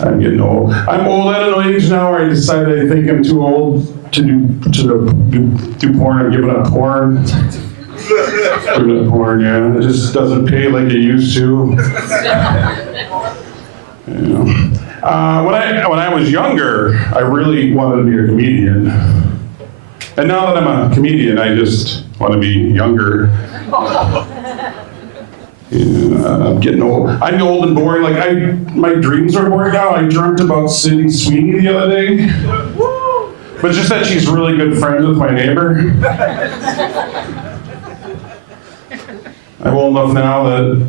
I'm getting old. I'm old at an age now where I decided I think I'm too old to do porn. I'm giving up porn. Giving up porn, yeah. It just doesn't pay like it used to. Yeah. When I was younger, I really wanted to be a comedian. And now that I'm a comedian, I just want to be younger. Yeah, I'm getting old. I'm old and boring. Like my dreams are boring now. I dreamt about Sydney Sweeney the other day, but just that she's really good friends with my neighbor. I'm old enough now that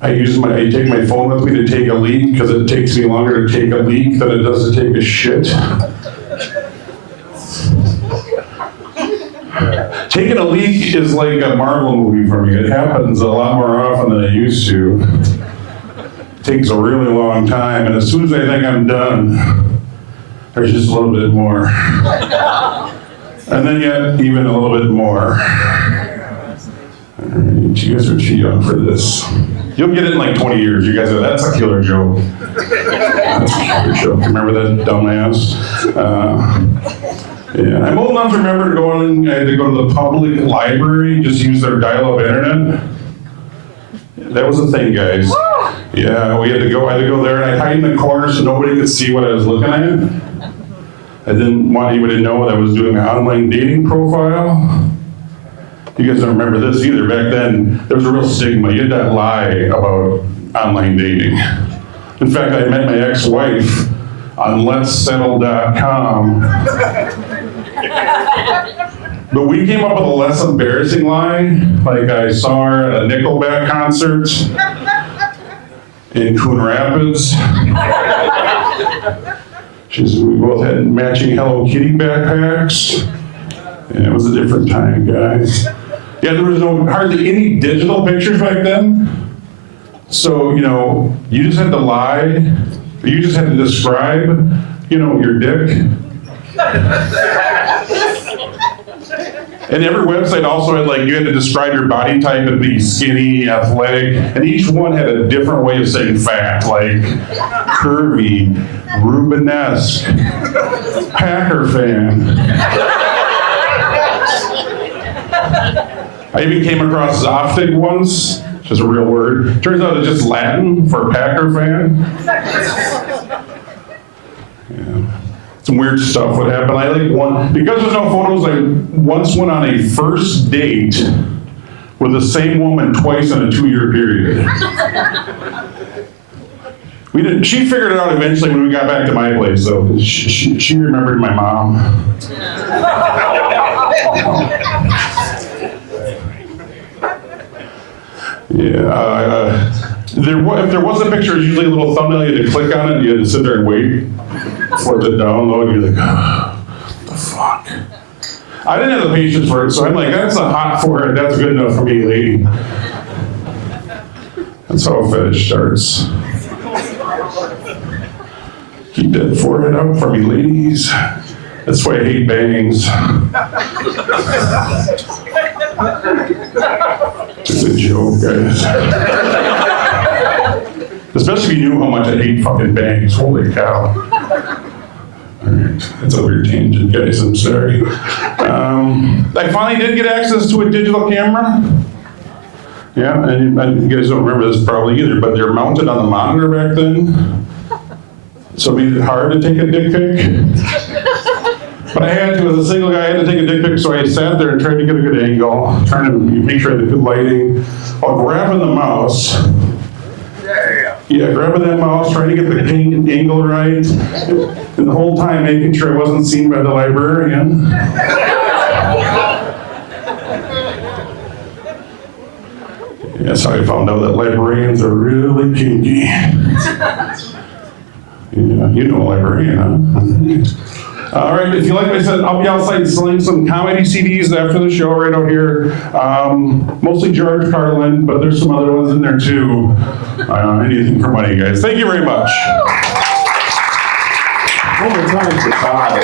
I take my phone with me to take a leak because it takes me longer to take a leak than it does to take a shit. Taking a leak is like a Marvel movie for me. It happens a lot more often than it used to. It takes a really long time, and as soon as I think I'm done, there's just a little bit more. And then yet, even a little bit more. All right, you guys are too young for this. You'll get it in like 20 years. You guys are, that's a killer joke. That's a killer joke. Remember that dumbass? Yeah, I'm old enough to remember I had to go to the public library, just use their dial-up internet. That was a thing, guys. Yeah, I had to go there and I'd hide in the corner so nobody could see what I was looking at. I didn't want anybody to know that I was doing an online dating profile. You guys don't remember this either. Back then, there was a real stigma. You had to lie about online dating. In fact, I met my ex-wife on letssettle.com. But we came up with a less embarrassing lie. Like I saw her at a Nickelback concert in Coon Rapids. We both had matching Hello Kitty backpacks. Yeah, it was a different time, guys. Yeah, there was hardly any digital pictures back then. So, you just had to lie. You just had to describe, your dick. And every website also had you had to describe your body type and be skinny, athletic, and each one had a different way of saying fat, like curvy, Rubenesque, Packer fan. I even came across Zoftig once, which is a real word. Turns out it's just Latin for Packer fan. Yeah. Some weird stuff would happen. Because there's no photos, I once went on a first date with the same woman twice in a 2-year period. She figured it out eventually when we got back to my place, so she remembered my mom. Yeah, if there was a picture, it was usually a little thumbnail. You had to click on it, and you had to sit there and wait for it to download. You're like, what the fuck? I didn't have the patience for it, so I'm like, that's a hot forehead. That's good enough for me, lady. That's how a fetish starts. Keep that forehead out for me, ladies. That's why I hate bangs. It's a joke, guys. Especially if you knew how much I hate fucking bangs. Holy cow. Alright, that's a weird tangent, guys. I'm sorry. I finally did get access to a digital camera. Yeah, and you guys don't remember this probably either, but they're mounted on the monitor back then. So it made it hard to take a dick pic. But I had to, as a single guy, I had to take a dick pic, so I sat there and tried to get a good angle, trying to make sure I had good lighting, while grabbing the mouse. Yeah, grabbing that mouse, trying to get the angle right, and the whole time making sure I wasn't seen by the librarian. That's how I found out that librarians are really kinky. Yeah, you know a librarian, huh? All right, if you like what I said, I'll be outside selling some comedy CDs after the show right out here. Mostly George Carlin, but there's some other ones in there too. Anything for money, guys. Thank you very much. One more time for Todd.